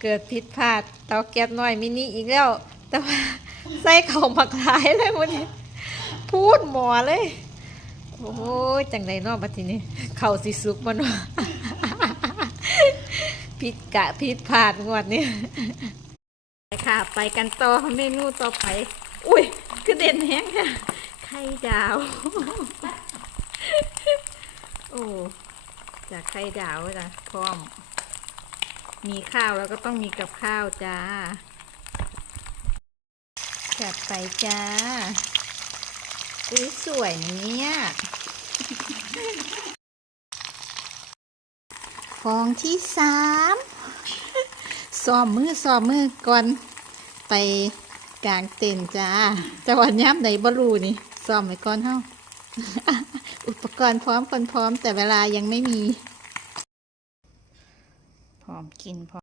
เกิดผิดพลาดเตาแก๊สน้อยมินิอีกแล้วแต่ว่าใส่เข้ามาคลายเลยวันนี้พูดหมอเลยโอ้ยจังไรเนาะบัดทีนี้เข่าสิสุกมันวะผิดกะผิดพลาดงวดนี้ไปค่ะไปกันต่อเมนูต่อไปอุ้ยคือเด่นแห้งค่ะไข่ดาวโอ้จากไข่ดาวจ้ะพร้อมมีข้าวแล้วก็ต้องมีกับข้าวจ้าจัดไปจ้าอุ้ยสวยเนี่ยฟองที่3ซ้อมมือก่อนไปกลางเต็นท์จ้าแต่วันย้ำไหนบรูนี่ซ้อมไว้ก่อนเฮ้าอุปกรณ์พร้อมคนพร้อมแต่เวลายังไม่มีพร้อมกินพร้อม